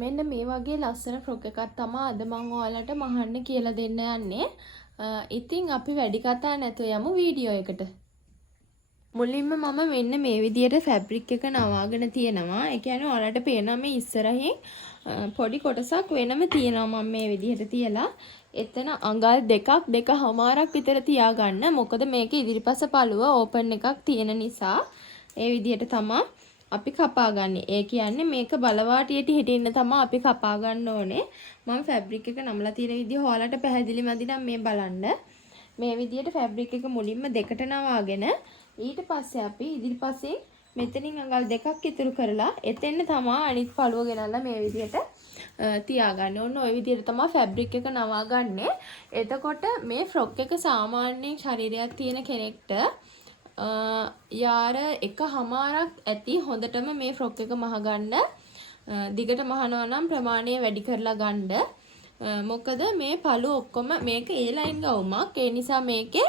මෙන්න මේ වගේ ලස්සන ෆ්‍රොක් එකක් තමයි අද මම ඔයාලට මහන්න කියලා දෙන්න යන්නේ. ඉතින් අපි වැඩි කතා නැතුව යමු වීඩියෝ එකට. මුලින්ම මම මෙන්න මේ විදියට ෆැබ්‍රික් එක නවාගෙන තියෙනවා. ඒ කියන්නේ ඔයාලට පේනවා මේ ඉස්සරහින් පොඩි කොටසක් වෙනම තියෙනවා මම මේ විදියට තියලා. එතන අඟල් දෙකමාරක් විතර තියාගන්න. මොකද මේක ඉදිරිපස පළුව ඕපන් එකක් තියෙන නිසා ඒ විදියට තමයි අපි කපා ගන්න. ඒ කියන්නේ මේක බලවාටියට හිටින්න තමයි අපි කපා ගන්න ඕනේ. මම ෆැබ්‍රික් එක නමලා තියෙන විදිහ ඔයාලට පැහැදිලි මදි නම් මේ බලන්න. මේ විදිහට ෆැබ්‍රික් එක මුලින්ම දෙකට නවාගෙන ඊට පස්සේ අපි ඉදිරිපස්සේ මෙතනින් අඟල් දෙකක් ඉතුරු කරලා එතෙන්න තමයි අනිත් පළුව ගෙනල්ලා මේ විදිහට තියාගන්න ඕන. ওই විදිහට තමයි ෆැබ්‍රික් එක නවාගන්නේ. එතකොට මේ ෆ්‍රොක් එක සාමාන්‍යයෙන් ශරීරයක් තියෙන කෙනෙක්ට යාර එකමාරක් ඇති හොඳටම මේ ෆ්‍රොක් එක මහගන්න. දිගට මහනවා නම් ප්‍රමාණය වැඩි කරලා ගන්න. මොකද මේ පළු ඔක්කොම මේක ඒ ලයින් ගවුමක්. ඒ නිසා මේකේ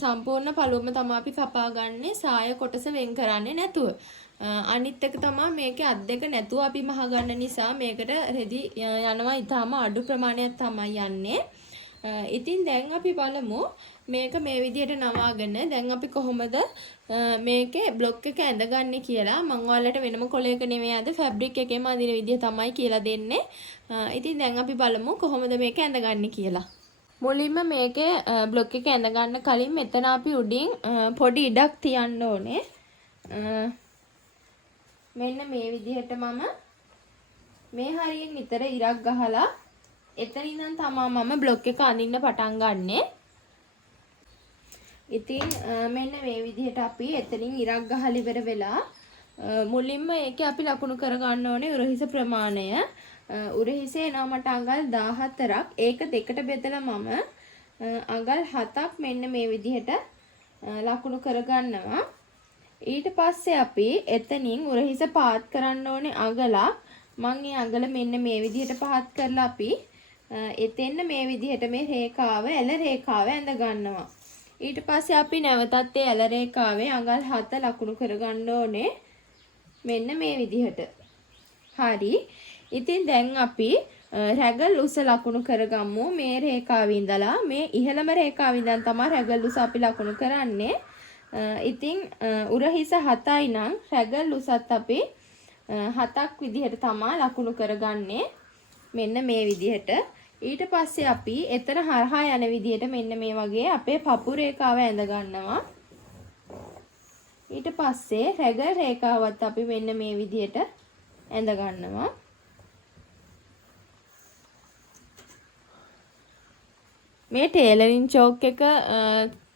සම්පූර්ණ පළුවම තමයි අපි කපා ගන්නේ. සාය කොටස වෙන් කරන්නේ නැතුව. අනිත් එක තමයි මේකේ අත් දෙක නැතුව අපි මහගන්න නිසා මේකට රෙදි යනවා ඊටාම අඩු ප්‍රමාණයක් තමයි යන්නේ. ඉතින් දැන් අපි බලමු මේක මේ විදිහට නවාගෙන දැන් අපි කොහොමද මේකේ බ්ලොක් එක ඇඳගන්නේ කියලා. මම ඔයාලට වෙනම කොලයක නෙමෙයි අද ෆැබ්‍රික් එකේම අඳින විදිහ තමයි කියලා දෙන්නේ. ඉතින් දැන් අපි බලමු කොහොමද මේක ඇඳගන්නේ කියලා. මුලින්ම මේකේ බ්ලොක් එක ඇඳගන්න කලින් මෙතන අපි උඩින් පොඩි ඉඩක් තියන්න ඕනේ. මෙන්න මේ විදිහට මම මේ හරියෙන් විතර ඉරක් ගහලා එතන ඉඳන් තමයි මම බ්ලොක් එක අඳින්න පටන් ගන්නෙ. ඉතින් මෙන්න මේ විදිහට අපි එතනින් ඉරක් ගහලා ඉවර වෙලා මුලින්ම ඒකේ අපි ලකුණු කර ගන්න ඕනේ උරහිස ප්‍රමාණය. උරහිසේ එනවා මට අඟල් 14ක්. ඒක දෙකට බෙදලා මම අඟල් 7ක් මෙන්න මේ විදිහට ලකුණු කර ගන්නවා. ඊට පස්සේ අපි එතනින් උරහිස පාත් කරන්න ඕනේ අඟලක්. මම මේ අඟල මෙන්න මේ විදිහට පහත් කරලා අපි එතෙන්න මේ විදිහට මේ රේඛාව එළ රේඛාව ඇඳ ගන්නවා. ඊට පස්සේ අපි නැවතත් ඒ එළ රේඛාවේ අඟල් 7 ලකුණු කරගන්න ඕනේ. මෙන්න මේ විදිහට. හරි. ඉතින් දැන් අපි රැගල් උස ලකුණු කරගමු මේ රේඛාවේ ඉඳලා. මේ ඉහළම රේඛාවේ ඉඳන් තමයි රැගල් උස අපි ලකුණු කරන්නේ. ඉතින් උරහිස 7යි නම් රැගල් උසත් අපි 7ක් විදිහට තමයි ලකුණු කරගන්නේ. මෙන්න මේ විදිහට. ඊට පස්සේ අපි එතන හරහා යන විදිහට මෙන්න මේ වගේ අපේ පපු රේඛාව ඇඳ ගන්නවා. ඊට පස්සේ රැගල් රේඛාවත් අපි මෙන්න මේ විදිහට ඇඳ ගන්නවා. මේ ටේලරින් චෝක් එක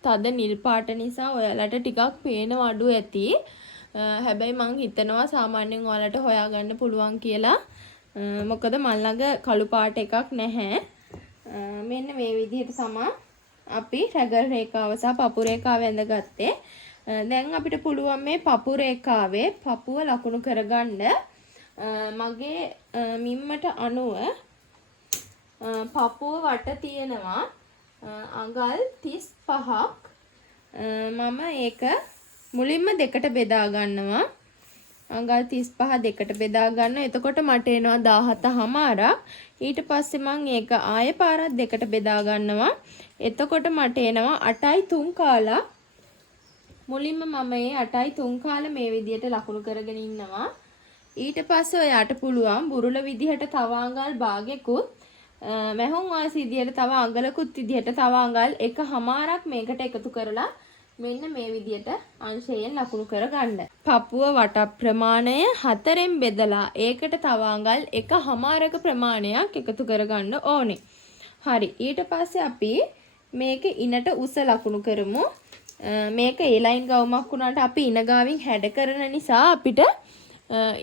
තද නිල් පාට නිසා ඔයාලට ටිකක් පේනවා අඩු ඇති. හැබැයි මං හිතනවා සාමාන්‍යයෙන් ඔයාලට හොයාගන්න පුළුවන් කියලා. මොකද මල් ළඟ කළු පාට එකක් නැහැ. මෙන්න මේ විදිහට තමයි අපි රැගල් රේඛාව සහ පපු රේඛාව ඇඳගත්තේ. දැන් අපිට පුළුවන් මේ පපු රේඛාවේ පපුව ලකුණු කරගන්න. මගේ මිම්මට අනුව පපුව වට තියෙනවා අඟල් 35ක්. මම ඒක මුලින්ම දෙකට බෙදා ගන්නවා. අඟල් 35 දෙකට බෙදා ගන්න. එතකොට මට එනවා 17මාරක්. ඊට පස්සේ මම ඒක ආයෙ පාරක් දෙකට බෙදා ගන්නවා. එතකොට මට එනවා 8යි 3 කාලක්. මුලින්ම මම මේ 8යි 3 කාල මේ විදිහට ලකුණු කරගෙන ඉන්නවා. ඊට පස්සේ ඔයාට පුළුවන් බුරුල විදිහට තව අඟල් භාගෙකුත් මැහුම් වාසි විදිහට තව අඟලකුත් විදිහට තව අඟල් එකමාරක් මේකට එකතු කරලා මෙන්න මේ විදිහට අංශයෙන් ලකුණු කරගන්න. පපුව වට ප්‍රමාණය 4ෙන් බෙදලා ඒකට තව අඟල් එකමාරක ප්‍රමාණයක් එකතු කරගන්න ඕනේ. හරි. ඊට පස්සේ අපි මේක ඉනට උස ලකුණු කරමු. මේක ඒ ලයින් ගවුමක් වුණාට අපි ඉන ගාවින් හැඩ කරන නිසා අපිට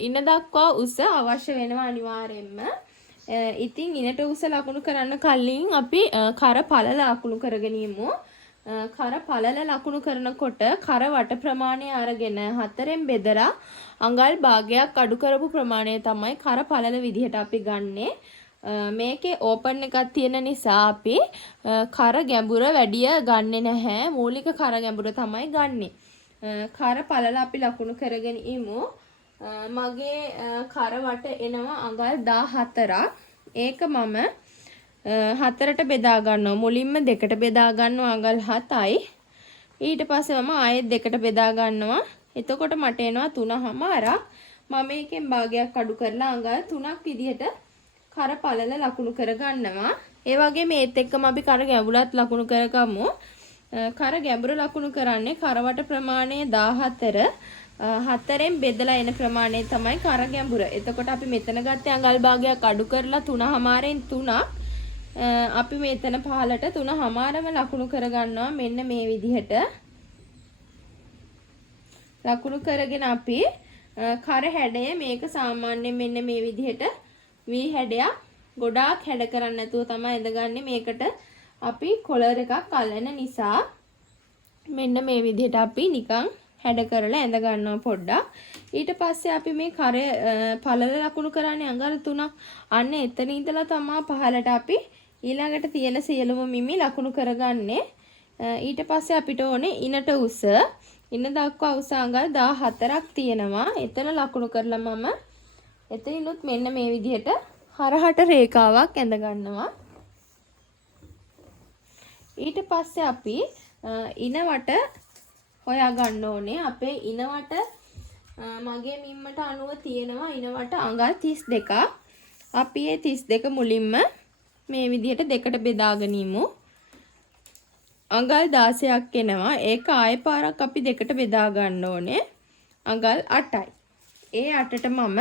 ඉන දක්වා උස අවශ්‍ය වෙනවා අනිවාර්යෙන්ම. ඉතින් ඉනට උස ලකුණු කරන්න කලින් අපි කර පළල ලකුණු කරගෙන යමු. කර පළල ලකුණු කරනකොට කර වට ප්‍රමාණය අරගෙන 4ෙන් බෙදලා අඟල් භාගයක් අඩු කරපු ප්‍රමාණය තමයි කර පළල විදිහට අපි ගන්නෙ. මේකේ ඕපන් එකක් තියෙන නිසා අපි කර ගැඹුර වැඩිය ගන්නෙ නැහැ. මූලික කර ගැඹුර තමයි ගන්නෙ. කර පළල අපි ලකුණු කරගෙන ඉමු. මගේ කරවට එනවා අඟල් 14ක්. ඒක මම හතරට බෙදා ගන්නවා. මුලින්ම දෙකට බෙදා ගන්නවා අඟල් 7යි. ඊට පස්සේ මම ආයෙත් දෙකට බෙදා ගන්නවා. එතකොට මට එනවා 3මාරක්. මම මේකෙන් භාගයක් අඩු කරලා අඟල් 3ක් විදිහට කර පළල ලකුණු කර ගන්නවා. ඒ වගේ මේත් එක්කම අපි කර ගැඹුරත් ලකුණු කරගමු. කර ගැඹුර ලකුණු කරන්නේ කරවට ප්‍රමාණය 14 4ෙන් බෙදලා එන ප්‍රමාණය තමයි කර ගැඹුර. එතකොට අපි මෙතන ගත්තේ අඟල් භාගයක් අඩු කරලා 3මාරෙන් 3ක්. අපි මෙතන පහලට 3මාරම ලකුණු කරගන්නවා මෙන්න මේ විදිහට. ලකුණු කරගෙන අපි කර හැඩය මේක සාමාන්‍යයෙන් මෙන්න මේ විදිහට V හැඩයක් ගොඩාක් හැඩ කරන්නේ නැතුව තමයි ඇඳගන්නේ. මේකට අපි කොලර් එකක් අල්ලන නිසා මෙන්න මේ විදිහට අපි නිකන් හැඩ කරලා ඇඳ ගන්නවා පොඩ්ඩක්. ඊට පස්සේ අපි මේ කරේ පළල ලකුණු කරන්නේ අඟල් 3ක්. අන්න එතන ඉඳලා තමයි පහලට අපි ඊළඟට තියෙන සියලුම මිමි ලකුණු කරගන්නේ. ඊට පස්සේ අපිට ඕනේ ඉනට උස. ඉන දක්වා උස අඟල් 14ක් තියෙනවා. එතන ලකුණු කරලා මම එතනිනුත් මෙන්න මේ විදිහට හරහට රේඛාවක් ඇඳ ගන්නවා. ඊට පස්සේ අපි ඉනවට හොයා ගන්න ඕනේ. අපේ ඉනවට මගේ මිම්මට අනුව තියෙනවා ඉනවට අඟල් 32ක්. අපි ඒ 32 මුලින්ම මේ විදිහට දෙකට බෙදාගෙන ඉමු. අඟල් 16ක් එනවා. ඒක ආයෙ පාරක් අපි දෙකට බෙදා ගන්න ඕනේ. අඟල් 8යි. ඒ 8ට මම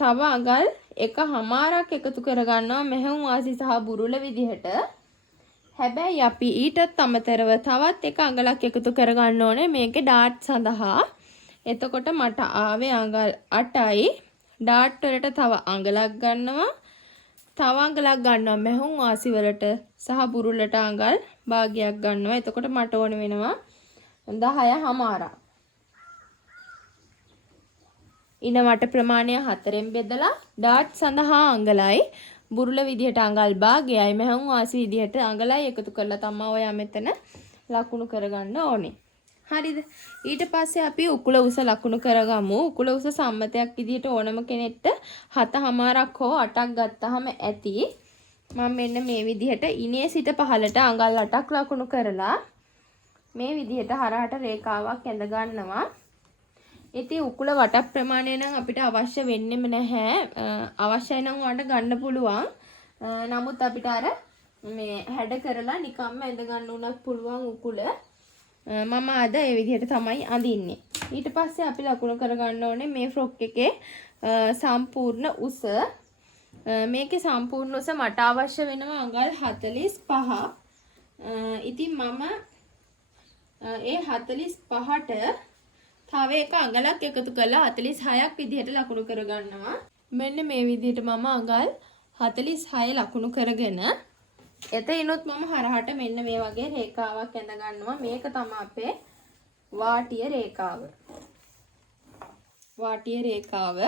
තව අඟල් 1මාරක් එකතු කරගන්නවා මෙහෙම වාසි සහ බුරුල විදිහට. හැබැයි අපි ඊටත් අමතරව තවත් එක අඟලක් එකතු කරගන්න ඕනේ මේකේ ඩාට් සඳහා. එතකොට මට ආවේ අඟල් 8යි. ඩාට් වලට තව අඟලක් ගන්නවා. තව අඟලක් ගන්නවා මෙහෙම වාසි වලට සහ බුරුලට අඟල් භාගයක් ගන්නවා. එතකොට මට ඕන වෙනවා 10මාරක්. ඉන වට ප්‍රමාණය 4ෙන් බෙදලා ඩාට් සඳහා අඟලයි බුරුල විදිහට අඟල් භාගයයි මෙහෙම වාසි විදිහට අඟලයි එකතු කරලා තමයි ඔයා මෙතන ලකුණු කරගන්න ඕනේ. හරිද? ඊට පස්සේ අපි උකුල උස ලකුණු කරගමු. උකුල උස සම්මතයක් විදිහට ඕනම කෙනෙක්ට 7මාරක් හෝ 8ක් ගත්තාම ඇති. මම මෙන්න මේ විදිහට ඉනේ සිට පහලට අඟල් 8ක් ලකුණු කරලා මේ විදිහට හරහට රේඛාවක් ඇඳ ගන්නවා. ඉතින් උකුල වට ප්‍රමාණය නම් අපිට අවශ්‍ය වෙන්නෙම නැහැ. අවශ්‍යයි නම් ඔයාලට ගන්න පුළුවන්. නමුත් අපිට අර මේ හැඩ කරලා නිකම්ම ඇඳ ගන්න උනත් පුළුවන් උකුල. මම අද ඒ විදිහට තමයි අඳින්නේ. ඊට පස්සේ අපි ලකුණු කරගන්න ඕනේ මේ ෆ්‍රොක් එකේ සම්පූර්ණ උස. මේකේ සම්පූර්ණ උස මට අවශ්‍ය වෙනවා අඟල් 45. ඉතින් මම ඒ 45ට තව එක අඟලක් එකතු කරලා 46ක් විදිහට ලකුණු කරගන්නවා. මෙන්න මේ විදිහට මම අඟල් 46 ලකුණු කරගෙන එතනිනුත් මම හරහට මෙන්න මේ වගේ රේඛාවක් ඇඳ ගන්නවා. මේක තමයි අපේ වාටිය රේඛාව. වාටිය රේඛාව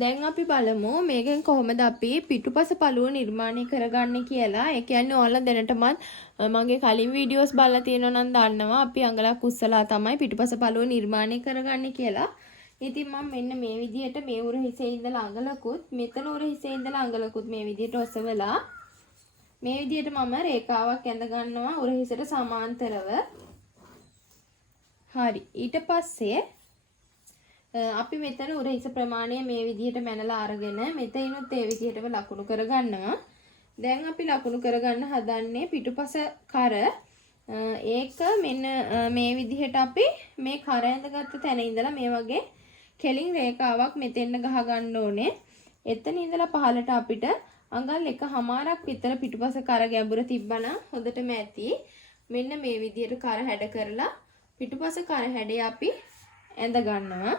දැන් අපි බලමු මේකෙන් කොහොමද අපි පිටුපස පළුව නිර්මාණය කරගන්නේ කියලා. ඒ කියන්නේ ඔයාලා දැනටමත් මගේ කලින් වීඩියෝස් බලලා තියෙනවා නම් දන්නවා අපි අඟලක් උස්සලා තමයි පිටුපස පළුව නිර්මාණය කරගන්නේ කියලා. ඉතින් මම මෙන්න මේ විදිහට මේ උර හිසේ ඉඳලා අඟලකුත් මෙතන උර හිසේ ඉඳලා අඟලකුත් මේ විදිහට ඔසවලා මේ විදිහට මම රේඛාවක් ඇඳ ගන්නවා උර හිසට සමාන්තරව. හරි. ඊට පස්සේ අපි මෙතන උරහිස ප්‍රමාණය මේ විදිහට මැනලා අරගෙන මෙතනිනුත් ඒ විදිහටම ලකුණු කරගන්නවා. දැන් අපි ලකුණු කරගන්න හදන්නේ පිටුපස කර. ඒක මෙන්න මේ විදිහට අපි මේ කර ඇඳගත්ත තැන ඉඳලා මේ වගේ කෙලින් රේඛාවක් මෙතෙන්න ගහ ගන්න ඕනේ. එතන ඉඳලා පහලට අපිට අඟල් 1මාරක් විතර පිටුපස කර ගැඹුර තිබ්බනම් හොඳටම ඇති. මෙන්න මේ විදිහට කර හැඩ කරලා පිටුපස කර හැඩය අපි ඇඳ ගන්නවා.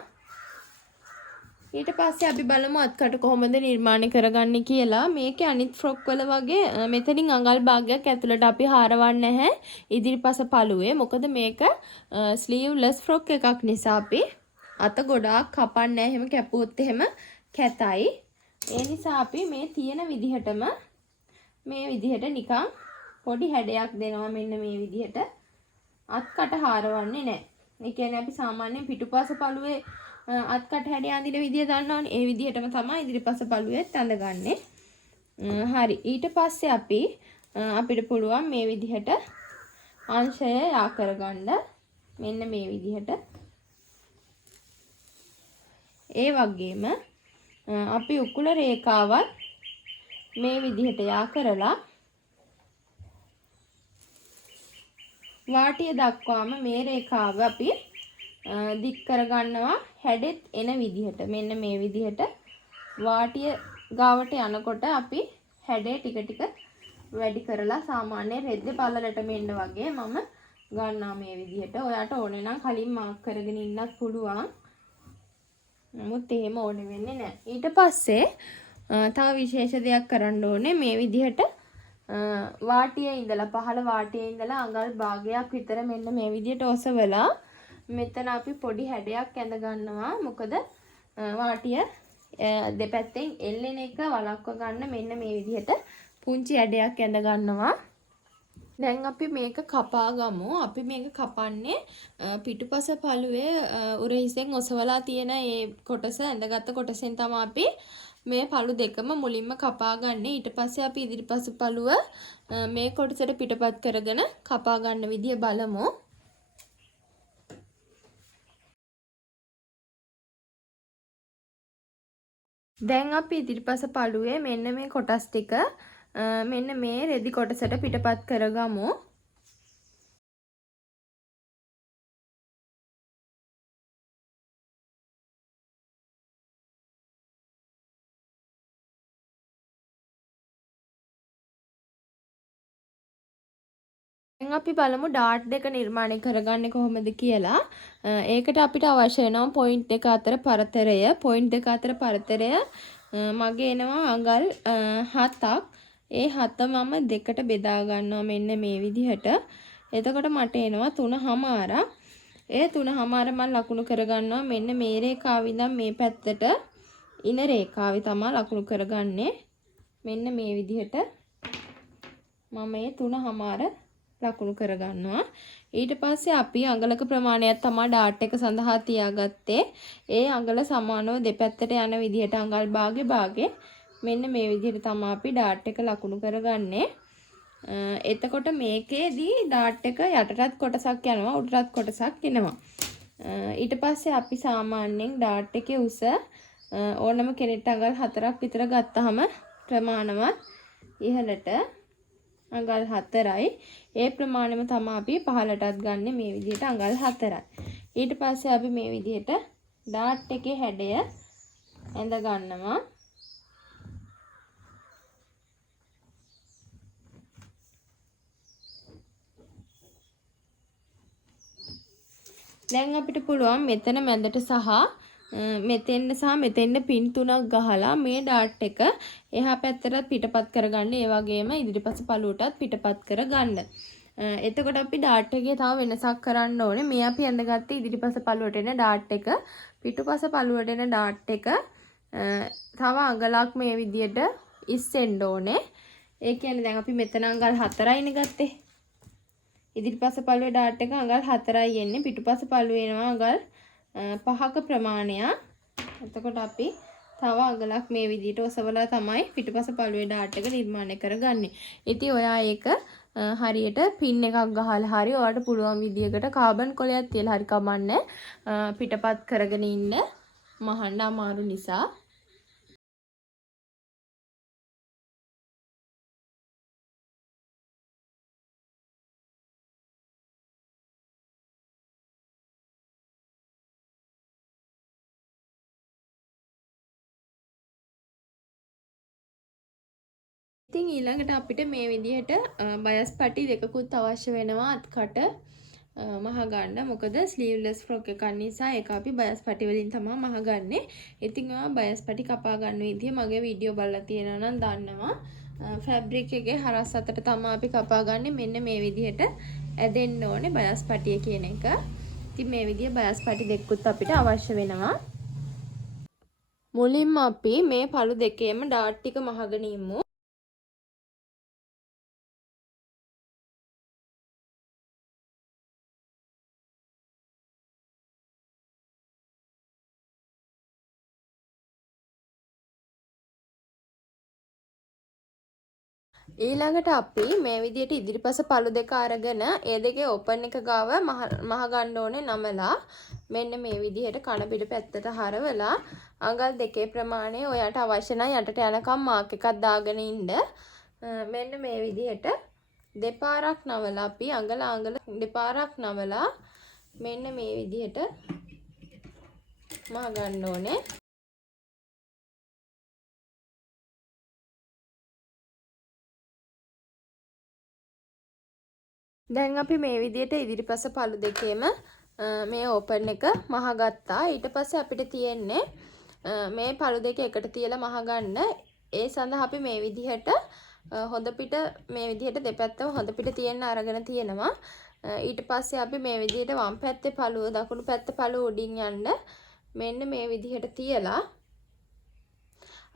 ඊට පස්සේ අපි බලමු අත්කට කොහොමද නිර්මාණය කරගන්නේ කියලා. මේකේ අනිත් ෆ්‍රොක් වල වගේ මෙතනින් අඟල් භාගයක් ඇතුළට අපි හරවන්නේ නැහැ ඉදිරිපස පළුවේ. මොකද මේක ස්ලීව්ලස් ෆ්‍රොක් එකක් නිසා අපි අත ගොඩාක් කපන්නේ නැහැ. එහෙම කැපුවොත් එහෙම කැතයි. ඒ නිසා අපි මේ තියෙන විදිහටම මේ විදිහට නිකන් පොඩි හැඩයක් දෙනවා මෙන්න මේ විදිහට. අත්කට හාරවන්නේ නැහැ. ඒ කියන්නේ අපි සාමාන්‍යයෙන් පිටුපස පළුවේ අත්කට හැඩය අඳින විදිය දන්නවනේ. ඒ විදිහටම තමයි ඉදිරිපස පළුවේත් අඳගන්නේ. හරි. ඊට පස්සේ අපි අපිට පුළුවන් මේ විදිහට අංශය යා කරගන්න. මෙන්න මේ විදිහට. ඒ වගේම අපි උකුල රේඛාවත් මේ විදිහට යා කරලා වාටිය දක්වාම මේ රේඛාව අපි දික් කරගන්නවා හැඩෙත් එන විදිහට. මෙන්න මේ විදිහට වාටිය ගාවට යනකොට අපි හැඩේ ටික ටික වැඩි කරලා සාමාන්‍ය රෙද්ද පළලට මෙන්න වගේ මම ගන්නවා මේ විදිහට. ඔයාට ඕනේ නම් කලින් මාක් කරගෙන ඉන්නත් පුළුවන්. නමුත් එහෙම ඕනේ වෙන්නේ නැහැ. ඊට පස්සේ තව විශේෂ දෙයක් කරන්න ඕනේ මේ විදිහට වාටියේ ඉඳලා පහළ වාටියේ ඉඳලා අඟල් භාගයක් විතර මෙන්න මේ විදිහට ඔසවලා මෙතන අපි පොඩි හැඩයක් ඇඳ ගන්නවා. මොකද වාටිය දෙපැත්තෙන් එල්ලෙන එක වළක්ව ගන්න මෙන්න මේ විදිහට පුංචි හැඩයක් ඇඳ ගන්නවා. දැන් අපි මේක කපා ගමු. අපි මේක කපන්නේ පිටුපස පළුවේ උරහිසෙන් ඔසවලා තියෙන ඒ කොටස ඇඳගත්ත කොටසෙන් තමයි අපි මේ පළු දෙකම මුලින්ම කපා ගන්න. ඊට පස්සේ අපි ඉදිරිපස පළුව මේ කොටසට පිටපත් කරගෙන කපා ගන්න විදිය බලමු. දැන් අපි ඉදිරිපස පළුවේ මෙන්න මේ කොටස් ටික මෙන්න මේ රෙදි කොටසට පිටපත් කරගමු. දැන් අපි බලමු ඩාට් දෙක නිර්මාණය කරගන්නේ කොහොමද කියලා. ඒකට අපිට අවශ්‍ය වෙනවා පොයින්ට් දෙක අතර පරතරය. පොයින්ට් දෙක අතර පරතරය මගේ එනවා අඟල් 7ක්. ඒ 7 මම දෙකට බෙදා ගන්නවා මෙන්න මේ විදිහට. එතකොට මට එනවා 3/4. ඒ 3/4 මම ලකුණු කරගන්නවා මෙන්න මේ රේඛාව ඉඳන් මේ පැත්තට ඉන රේඛාවේ තමයි ලකුණු කරගන්නේ. මෙන්න මේ විදිහට මම මේ 3/4 ලකුණු කරගන්නවා. ඊට පස්සේ අපි අඟලක ප්‍රමාණයක් තමයි ඩාට් එක සඳහා තියාගත්තේ. ඒ අඟල සමානව දෙපැත්තට යන විදිහට අඟල් භාගේ මෙන්න මේ විදිහට තමයි අපි ඩාට් එක ලකුණු කරගන්නේ. එතකොට මේකේදී ඩාට් එක යටටත් කොටසක් යනවා උඩටත් කොටසක් එනවා. ඊට පස්සේ අපි සාමාන්‍යයෙන් ඩාට් එකේ උස ඕනම කෙනෙක්ට අඟල් 4ක් විතර ගත්තාම ප්‍රමාණවත් ඉහළට අඟල් 4යි. ඒ ප්‍රමාණයම තමයි අපි පහළටත් ගන්න මේ විදිහට අඟල් 4යි. ඊට පස්සේ අපි මේ විදිහට ඩාට් එකේ හැඩය ඇඳ ගන්නවා. දැන් අපිට පුළුවන් මෙතන මැදට සහ මෙතෙන්ට පින් 3ක් ගහලා මේ ඩාට් එක එහා පැත්තට පිටපත් කරගන්න. ඒ වගේම ඉදිරිපස පළුවටත් පිටපත් කරගන්න. එතකොට අපි ඩාට් එකේ තව වෙනසක් කරන්න ඕනේ. මේ අපි අඳගත්තේ ඉදිරිපස පළුවට එන ඩාට් එක පිටුපස පළුවට එන ඩාට් එක තව අඟලක් මේ විදියට ඉස්සෙන්න ඕනේ. ඒ කියන්නේ දැන් අපි මෙතන අඟල් 4යිනේ ගත්තේ. ඉදිරිපස පළුවේ ඩාට් එක අඟල් 4යි එන්නේ. පිටුපස පළුවේ එනවා අඟල් 5ක ප්‍රමාණයක්. එතකොට අපි තව අඟලක් මේ විදිහට ඔසවලා තමයි පිටුපස පළුවේ ඩාට් එක නිර්මාණය කරගන්නේ. ඉතින් ඔයා ඒක හරියට පින් එකක් ගහලා හරි ඔයාලට පුළුවන් විදියකට කාබන් කොලයක් තියලා හරි කමන්නේ පිටපත් කරගෙන ඉන්න මහන්න අමාරු නිසා. ඉතින් ඊළඟට අපිට මේ විදිහට බයස් පටි දෙකකුත් අවශ්‍ය වෙනවා අත්කට මහ ගන්න. මොකද ස්ලීව්ලෙස් ෆ්‍රොක් එකක් නිසා ඒක අපි බයස් පටි වලින් තමයි මහ ගන්නෙ. ඉතින් ඔයා බයස් පටි කපා ගන්න විදිය මගේ වීඩියෝ බලලා තියෙනවා නම් දන්නවා. ෆැබ්‍රික් එකේ හරස් අතට තමයි අපි කපා ගන්නෙ. මෙන්න මේ විදිහට ඇදෙන්න ඕනේ බයස් පටිය කියන එක. ඉතින් මේ විදිය බයස් පටි දෙකකුත් අපිට අවශ්‍ය වෙනවා. මුලින්ම අපි මේ පළු දෙකේම ඩාට් ටික මහගෙන ඉමු. ඊළඟට අපි මේ විදිහට ඉදිරිපස පළු දෙක අරගෙන ඒ දෙකේ ඕපන් එක ගාව මහ ගන්න ඕනේ නමලා මෙන්න මේ විදිහට කන පිට පැත්තට හරවලා අඟල් දෙකේ ප්‍රමාණය ඔයාට අවශ්‍ය නම් යටට යනකම් මාක් එකක් දාගෙන ඉන්න. මෙන්න මේ විදිහට දෙපාරක් නවලා අපි අඟල දෙපාරක් නවලා මෙන්න මේ විදිහට මහ ගන්න ඕනේ. දැන් අපි මේ විදිහට ඉදිරිපස පළු දෙකේම මේ ඕපන් එක මහගත්තා. ඊට පස්සේ අපිට තියෙන්නේ මේ පළු දෙක එකට තියලා මහගන්න. ඒ සඳහා අපි මේ විදිහට හොඳ පිට මේ විදිහට දෙපැත්තම හොඳ පිට තියෙන්න අරගෙන තියෙනවා. ඊට පස්සේ අපි මේ විදිහට වම් පැත්තේ පළුව දකුණු පැත්ත පළුව උඩින් යන්න මෙන්න මේ විදිහට තියලා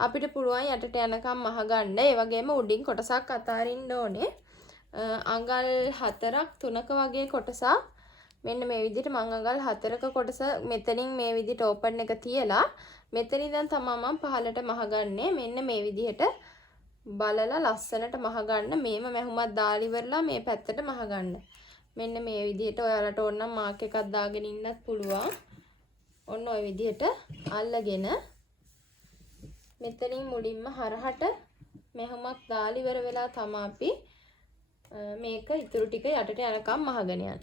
අපිට පුළුවන් යටට යනකම් මහගන්න. ඒ වගේම උඩින් කොටසක් අතාරින්න ඕනේ. අඟල් 4ක් 3ක වගේ කොටසක් මෙන්න මේ විදිහට මං අඟල් 4ක කොටස මෙතනින් මේ විදිහට ඕපන් එක තියලා මෙතන ඉඳන් තමයි මම පහළට මහගන්නේ. මෙන්න මේ විදිහට බලලා ලස්සනට මහගන්න. මේම මැහුමක් දාලා ඉවරලා මේ පැත්තට මහගන්න. මෙන්න මේ විදිහට ඔයාලට ඕන නම් මාක් එකක් දාගෙන ඉන්නත් පුළුවන්. ඔන්න ඔය විදිහට අල්ලගෙන මෙතනින් මුලින්ම හරහට මැහුමක් දාලා ඉවර වෙලා තමයි අපි මේක ඉතුරු ටික යටට යනකම් මහගෙන යන්න.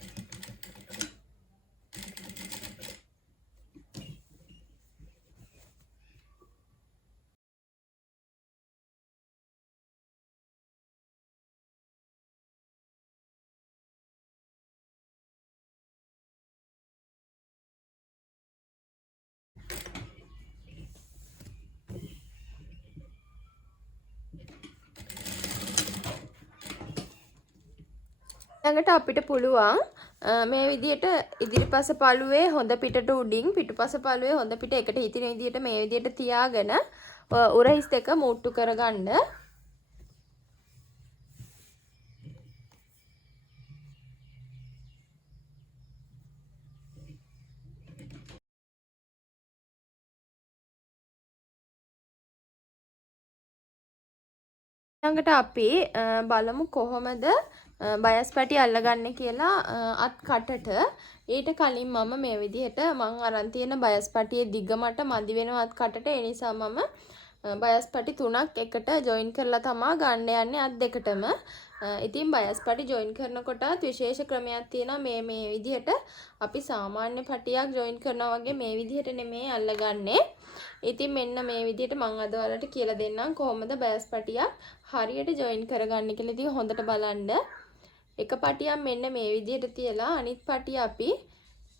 ළඟට අපිට පුළුවන් මේ විදිහට ඉදිරිපස පළුවේ හොඳ පිටට උඩින් පිටුපස පළුවේ හොඳ පිට එකට හිටින විදිහට මේ විදිහට තියාගෙන උරහිස් දෙක මුට්ටු කරගන්න. ළඟට අපි බලමු කොහොමද බයස් පැටි අල්ලගන්නේ කියලා අත් කටට. ඊට කලින් මම මේ විදිහට මං අරන් තියෙන බයස් පැටියේ දිග මට මදි වෙනවා අත් කටට. ඒ නිසා මම බයස් පැටි 3ක් එකට ජොයින් කරලා තමයි ගන්න යන්නේ අත් දෙකටම. ඉතින් බයස් පැටි ජොයින් කරනකොටත් විශේෂ ක්‍රමයක් තියෙනවා. මේ විදිහට අපි සාමාන්‍ය පැටියක් ජොයින් කරනවා වගේ මේ විදිහට නෙමෙයි අල්ලගන්නේ. ඉතින් මෙන්න මේ විදිහට මම අද ඔයාලට කියලා දෙන්නම් කොහොමද බයස් පැටියක් හරියට ජොයින් කරගන්නේ කියලා. ඉතින් හොඳට බලන්න. එක පටියක් මෙන්න මේ විදිහට තියලා අනිත් පටිය අපි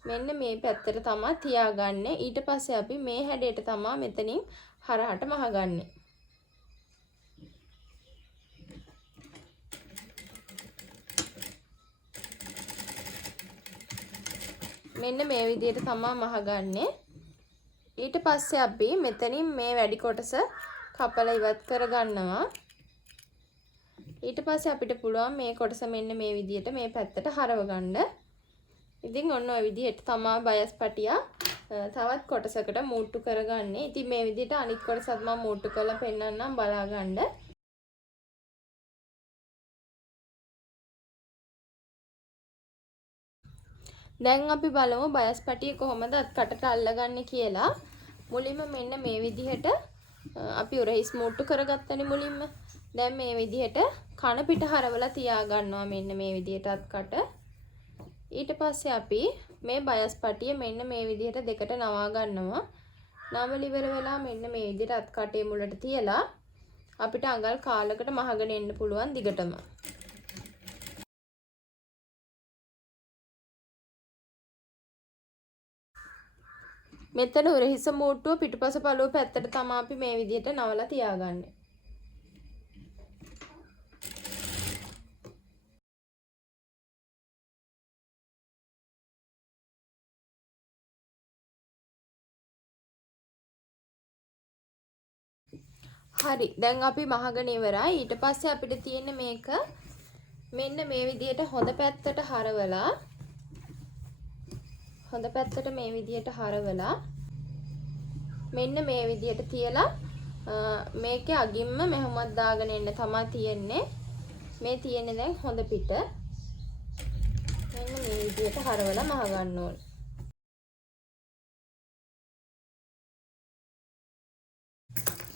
මෙන්න මේ පැත්තට තමයි තියාගන්නේ. ඊට පස්සේ අපි මේ හැඩයට තමයි මෙතනින් හරහට මහගන්නේ. මෙන්න මේ විදිහට තමයි මහගන්නේ. ඊට පස්සේ අපි මෙතනින් මේ වැඩි කොටස කපලා ඉවත් කරගන්නවා. ඊට පස්සේ අපිට පුළුවන් මේ කොටස මෙන්න මේ විදිහට මේ පැත්තට හරව ගන්න. ඉතින් ඔන්න ඔය විදිහට තමයි බයස් පැටිය තවත් කොටසකට මූට්ටු කරගන්නේ. ඉතින් මේ විදිහට අනිත් කොටසත් මම මූට්ටු කරලා පෙන්නන්නම් බලා ගන්න. දැන් අපි බලමු බයස් පැටිය කොහොමද අත් කටට අල්ලගන්නේ කියලා. මුලින්ම මෙන්න මේ විදිහට අපි උරහිස් මූට්ටු කරගත්තනේ මුලින්ම. දැන් මේ විදිහට කන පිට හරවලා තියා ගන්නවා මෙන්න මේ විදිහට අත්කට. ඊට පස්සේ අපි මේ බයස් පටිය මෙන්න මේ විදිහට දෙකට නවා ගන්නවා. නවල ඉවර වෙලා මෙන්න මේ විදිහට අත්කටේ මුලට තියලා අපිට අඟල් කාලකට මහගෙන එන්න පුළුවන් දිගටම. මෙතන උරහිස මූට්ටුව පිටුපස පළුව පැත්තට තමයි අපි මේ විදිහට නවලා තියාගන්නේ. හරි. දැන් අපි මහගෙන ඉවරයි. ඊට පස්සේ අපිට තියෙන්නේ මේක මෙන්න මේ විදිහට හොඳ පැත්තට හරවලා මේ විදිහට හරවලා මෙන්න මේ විදිහට තියලා මේකේ අගින්ම මෙහෙමත් දාගෙන එන්න තමයි තියෙන්නේ. මේ තියෙන්නේ දැන් හොඳ පිට. මෙන්න මේ විදිහට හරවලා මහ ගන්න ඕනේ.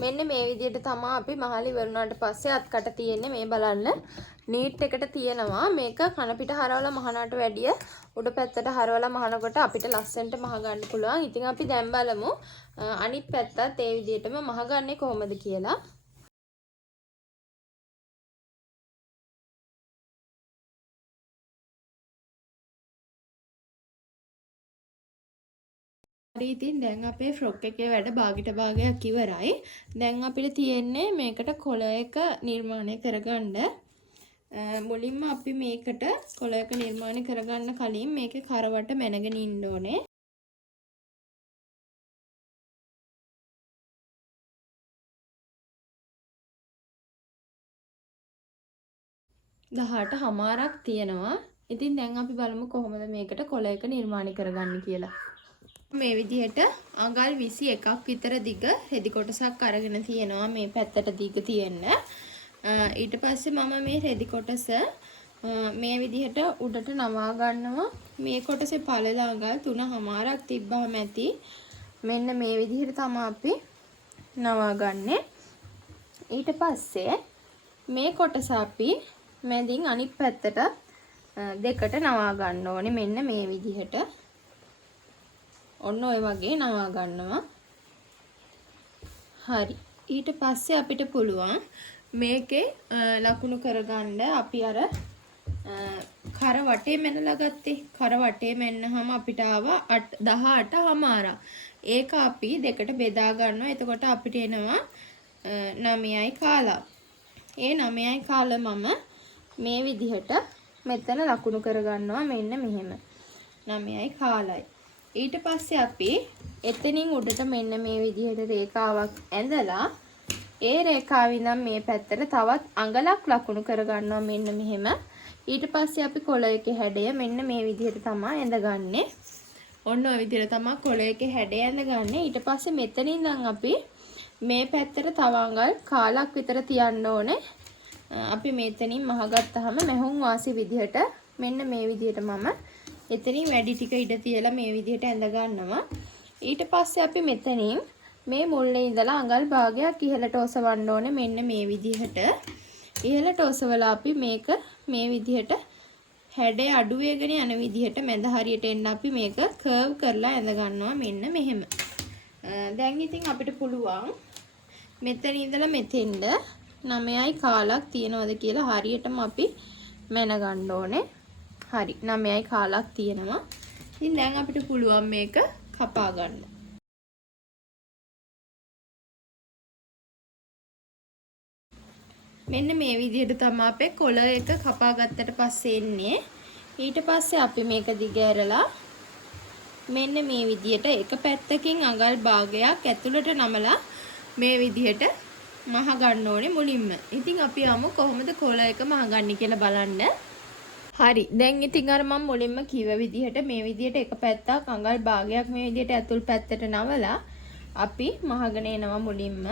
මෙන්න මේ විදිහට තමයි අපි මහලි වරුණාට පස්සේ අත්කට තියෙන්නේ. මේ බලන්න නීට් එකට තියෙනවා. මේක කන පිට හරවලා මහනට වැඩිය උඩ පැත්තට හරවලා මහනකොට අපිට ලස්සනට මහ ගන්න පුළුවන්. ඉතින් අපි දැන් බලමු අනිත් පැත්තත් ඒ විදිහටම මහ ගන්නේ කොහොමද කියලා. ඉතින් දැන් අපේ ෆ්‍රොක් එකේ වැඩ භාගයට භාගයක් ඉවරයි. දැන් අපිට තියෙන්නේ මේකට කොළ එක නිර්මාණය කරගන්න. මුලින්ම අපි මේකට කොළ එක නිර්මාණය කරගන්න කලින් මේකේ කරවට මැනගෙන ඉන්න ඕනේ. දහට හමාරක් තියෙනවා. ඉතින් දැන් අපි බලමු කොහොමද මේකට කොළ එක නිර්මාණය කරගන්න කියලා. මේ විදිහට අඟල් 21ක් විතර දිග රෙදි කොටසක් අරගෙන තියෙනවා මේ පැත්තට දිග තියෙන්න. ඊට පස්සේ මම මේ රෙදි කොටස මේ විදිහට උඩට නමා ගන්නවා. මේ කොටසේ පළල අඟල් 3මාරක් තිබ්බහම ඇති. මෙන්න මේ විදිහට තමයි අපි නමා ගන්නෙ. ඊට පස්සේ මේ කොටස අපි මැදින් අනිත් පැත්තට දෙකට නමා ගන්න ඕනේ. මෙන්න මේ විදිහට ඔන්න ඔය වගේ නවා ගන්නවා. හරි. ඊට පස්සේ අපිට පුළුවන් මේකේ ලකුණු කරගන්න අපි අර කර වටේ මැනලා ගත්තේ. කර වටේ මැන්නහම අපිට ආවා 18මාරක්. ඒක අපි දෙකට බෙදා ගන්නවා. එතකොට අපිට එනවා 9යි කාලා. ඒ 9යි කාල මම මේ විදිහට මෙතන ලකුණු කරගන්නවා. මෙන්න මෙහෙම 9යි කාලයි. ඊට පස්සේ අපි එතනින් උඩට මෙන්න මේ විදිහට රේඛාවක් ඇඳලා ඒ රේඛාව ඉඳන් මේ පැත්තට තවත් අඟලක් ලකුණු කරගන්නවා මෙන්න මෙහෙම. ඊට පස්සේ අපි කොළ එකේ හැඩය මෙන්න මේ විදිහට තමයි ඇඳගන්නේ. ඔන්න ඔය විදිහට තමයි කොළ එකේ හැඩය ඇඳගන්නේ. ඊට පස්සේ මෙතනින් ඉඳන් අපි මේ පැත්තට තව අඟල් කාලක් විතර තියන්න ඕනේ. අපි මෙතනින් මහගත්තාම මැහුම් වාසි විදිහට මෙන්න මේ විදිහට මම එතනින් වැඩි ටික ඉඩ තියලා මේ විදිහට ඇඳ ගන්නවා. ඊට පස්සේ අපි මෙතනින් මේ මුල්ලේ ඉඳලා අඟල් භාගයක් ඉහළට ඔසවන්න ඕනේ මෙන්න මේ විදිහට. ඉහළට ඔසවලා අපි මේක මේ විදිහට හැඩය අඩු වෙගෙන යන විදිහට මැද හරියට එන්න අපි මේක කර්ව් කරලා ඇඳ ගන්නවා මෙන්න මෙහෙම. දැන් ඉතින් අපිට පුළුවන් මෙතන ඉඳලා මෙතෙන්ද 9යි කාලක් තියනවද කියලා හරියටම අපි මැන ගන්න ඕනේ. හරි 9යි කාලක් තියෙනවා. ඉතින් දැන් අපිට පුළුවන් මේක කපා ගන්න. මෙන්න මේ විදිහට තමයි අපේ කොළ එක කපා ගත්තට පස්සේ එන්නේ. ඊට පස්සේ අපි මේක දිග ඇරලා මෙන්න මේ විදිහට එක පැත්තකින් අඟල් භාගයක් ඇතුළට නමලා මේ විදිහට මහ ගන්න ඕනේ මුලින්ම. ඉතින් අපි යමු කොහොමද කොළ එක මහ ගන්න කියලා බලන්න. හරි. දැන් ඉතින් අර මම මුලින්ම කිව්ව විදිහට මේ විදිහට එක පැත්තක් අඟල් භාගයක් මේ විදිහට ඇතුල් පැත්තට නවලා අපි මහගෙන එනවා මුලින්ම.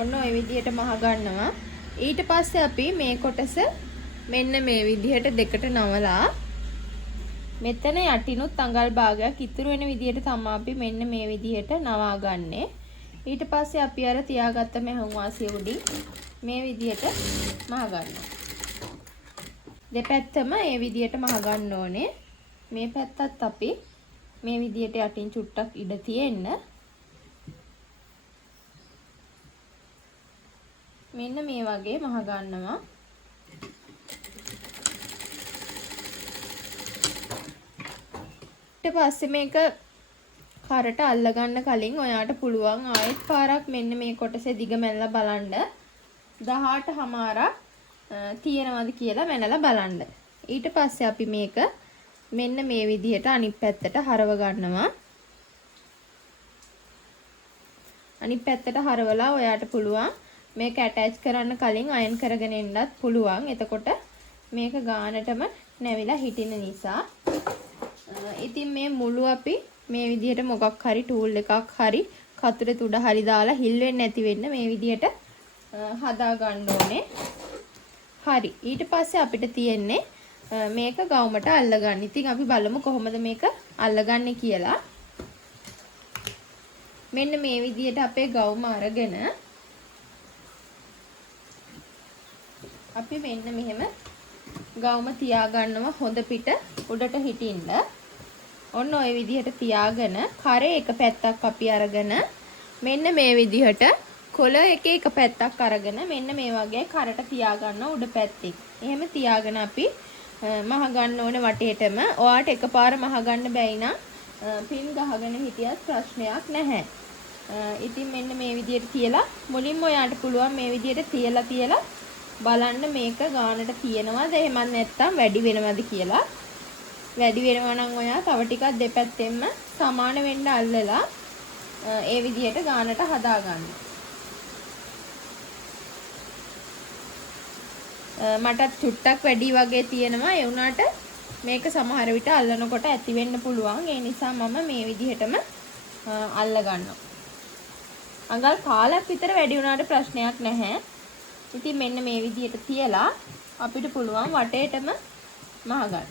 ඔන්න ඔය විදිහට මහ ගන්නවා. ඊට පස්සේ අපි මේ කොටස මෙන්න මේ විදිහට දෙකට නවලා මෙතන යටිනුත් අඟල් භාගයක් ඉතුරු වෙන විදිහට තමයි අපි මෙන්න මේ විදිහට නවා ගන්නෙ. ඊට පස්සේ අපි අර තියාගත්ත මැහුම් වාසිය උඩින් මේ විදිහට මහ ගන්නවා. දෙපැත්තම මේ විදිහට මහ ගන්න ඕනේ. මේ පැත්තත් අපි මේ විදිහට යටින් චුට්ටක් ඉඩ තියෙන්න මෙන්න මේ වගේ මහ ගන්නවා. ඊට පස්සේ මේක කරට අල්ල ගන්න කලින් ඔයාට පුළුවන් ආයෙත් පාරක් මෙන්න මේ කොටසේ දිග මැනලා බලන්න 18මාරක් තියෙනවද කියලා මැනලා බලන්න. ඊට පස්සේ අපි මේක මෙන්න මේ විදිහට අනිත් පැත්තට හරව ගන්නවා. අනිත් පැත්තට හරවලා ඔයාට පුළුවන් මේක ඇටච් කරන්න කලින් අයන් කරගෙන එන්නත් පුළුවන්. එතකොට මේක ගානටම නැවිලා හිටින නිසා. ඉතින් මේ මුළු අපි මේ විදිහට මොකක් හරි ටූල් එකක් හරි කතුරේ තුඩ හරි දාලා හිල් වෙන්නේ නැති වෙන්න මේ විදිහට හදා ගන්න ඕනේ. හරි. ඊට පස්සේ අපිට තියෙන්නේ මේක ගවුමට අල්ලගන්න. ඉතින් අපි බලමු කොහොමද මේක අල්ලගන්නේ කියලා. මෙන්න මේ විදිහට අපේ ගවුම අරගෙන අපි මෙන්න මෙහෙම ගවුම තියාගන්නවා හොඳ පිට උඩට හිටින්න. ඔන්න ඔය විදිහට තියාගෙන කරේ එක පැත්තක් අපි අරගෙන මෙන්න මේ විදිහට කොළ එකේ එක පැත්තක් අරගෙන මෙන්න මේ වගේ කරට තියාගන්න උඩ පැත්තේ. එහෙම තියාගෙන අපි මහ ගන්න ඕනේ වටේටම. ඔයාට එකපාර මහ ගන්න බැයි නම් පින් ගහගෙන හිටියත් ප්‍රශ්නයක් නැහැ. ඉතින් මෙන්න මේ විදිහට තියලා මුලින්ම ඔයාට පුළුවන් මේ විදිහට තියලා බලන්න මේක ගානට තියෙනවද එහෙමත් නැත්නම් වැඩි වෙනවද කියලා. වැඩි වෙනවා නම් ඔයා තව ටිකක් දෙපැත්තෙන්ම සමාන වෙන්න අල්ලලා ඒ විදිහට ගානට හදා ගන්න. මටත් චුට්ටක් වැඩි වගේ තියෙනවා. ඒ වුණාට මේක සමහර විට අල්ලනකොට ඇති වෙන්න පුළුවන්. ඒ නිසා මම මේ විදිහටම අල්ල ගන්නවා. අඟල් කාලක් විතර වැඩි වුණාට ප්‍රශ්නයක් නැහැ. ඉතින් මෙන්න මේ විදිහට තියලා අපිට පුළුවන් වටේටම මහ ගන්න.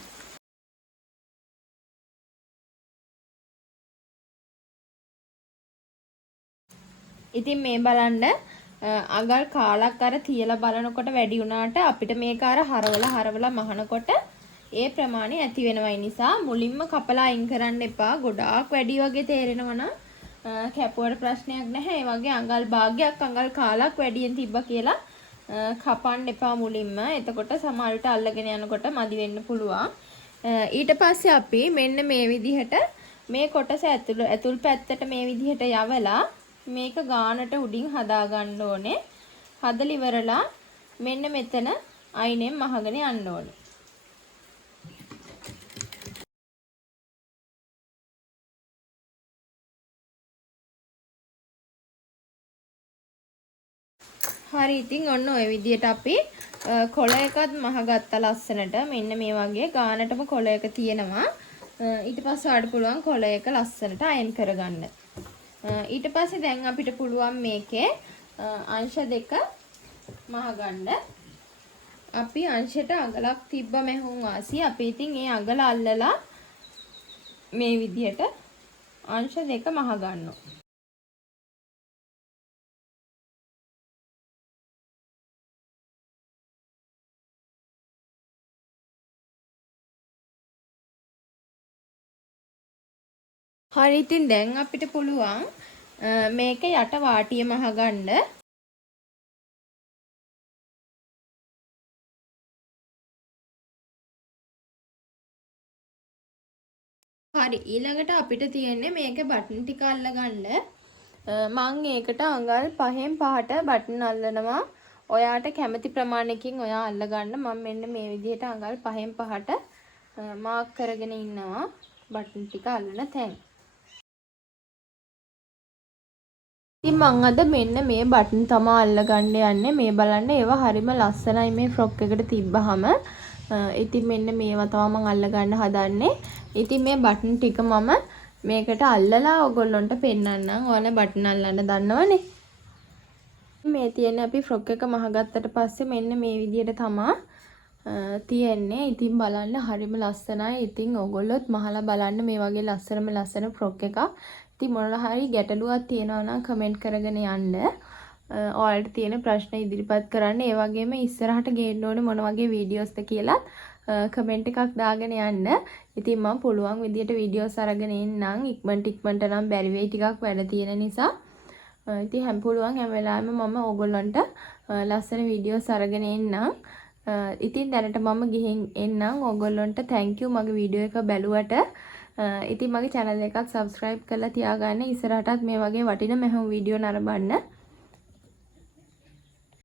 ඉතින් මේ බලන්න අඟල් කාලක් අර තියලා බලනකොට වැඩි වුණාට අපිට මේක අර හරවලා මහනකොට ඒ ප්‍රමාණය ඇති වෙනවයි නිසා මුලින්ම කපලා අයින් කරන්න එපා. ගොඩාක් වැඩි වගේ තේරෙනවා නම් කැපුවට ප්‍රශ්නයක් නැහැ. ඒ වගේ අඟල් භාගයක් අඟල් කාලක් වැඩියෙන් තිබ්බා කියලා කපන්න එපා මුලින්ම. එතකොට සමහර විට අල්ලගෙන යනකොට මදි වෙන්න පුළුවන්. ඊට පස්සේ අපි මෙන්න මේ විදිහට මේ කොටස ඇතුල් පැත්තට මේ විදිහට යවලා මේක ගානට උඩින් හදා ගන්න ඕනේ. හදලා ඉවරලා මෙන්න මෙතන අයිනෙන් මහගෙන යන්න ඕනේ. හරි. ඉතින් ඔන්න ඔය විදිහට අපි කොළ එකත් මහගත්තා ලස්සනට. මෙන්න මේ වගේ ගානටම කොළ එක තියෙනවා. ඊට පස්සේ ආඩ පුළුවන් කොළ එක ලස්සනට අයන් කරගන්න. ඊට පස්සේ දැන් අපිට පුළුවන් මේකේ අංශ දෙක මහ ගන්න. අපි අංශයට අඟලක් තිබ්බ මැහුම් වාසි. අපි ඉතින් ඒ අඟල අල්ලලා මේ විදිහට අංශ දෙක මහ ගන්නවා. හරි. ඉතින් දැන් අපිට පුළුවන් මේක යට වාටිය මහ ගන්න. හරි. ඊළඟට අපිට තියෙන්නේ මේක බටන් ටික අල්ලගන්න. මම ඒකට අඟල් 5න් 5ට බටන් අල්ලනවා. ඔයාට කැමති ප්‍රමාණයකින් ඔයා අල්ලගන්න. මම මෙන්න මේ විදිහට අඟල් 5න් 5ට මාක් කරගෙන ඉන්නවා බටන් ටික අල්ලන තැන්. ඉතින් මම අද මෙන්න මේ බටන් තමයි අල්ලගන්න යන්නේ. මේ බලන්න ඒවා හරිම ලස්සනයි මේ ෆ්‍රොක් එකට තිබ්බහම. ඉතින් මෙන්න මේවා තමයි මම අල්ලගන්න හදන්නේ. ඉතින් මේ බටන් ටික මම මේකට අල්ලලා ඔයගොල්ලන්ට පෙන්නන්නම්. ඔයාලා බටන් අල්ලන්න දන්නවනේ. මේ තියෙන අපි ෆ්‍රොක් එක මහගත්තට පස්සේ මෙන්න මේ විදිහට තමයි තියෙන්නේ. ඉතින් බලන්න හරිම ලස්සනයි. ඉතින් ඔයගොල්ලොත් මහලා බලන්න මේ වගේ ලස්සන ෆ්‍රොක් එකක්. ඉතින් මොනවා හරි ගැටලුවක් තියෙනවා නම් කමෙන්ට් කරගෙන යන්න. ඔයාලට තියෙන ප්‍රශ්න ඉදිරිපත් කරන්න. ඒ වගේම ඉස්සරහට ගේන්න ඕනේ මොන වගේ වීඩියෝස්ද කියලා කමෙන්ට් එකක් දාගෙන යන්න. ඉතින් මම පුළුවන් විදියට වීඩියෝස් අරගෙන එන්නම්. ඉක්මනට නම් බැරි වෙයි ටිකක් වැඩ තියෙන නිසා. ඉතින් හැම වෙලාවෙම මම ඕගොල්ලන්ට ලස්සන වීඩියෝස් අරගෙන එන්නම්. ඉතින් දැනට මම ගිහින් එන්නම්. ඕගොල්ලන්ට thank you මගේ වීඩියෝ එක බැලුවට. ඉතින් මගේ channel එකත් subscribe කරලා තියාගන්න. ඉස්සරහටත් මේ වගේ වටින මැහුම් වීඩියෝ නරඹන්න.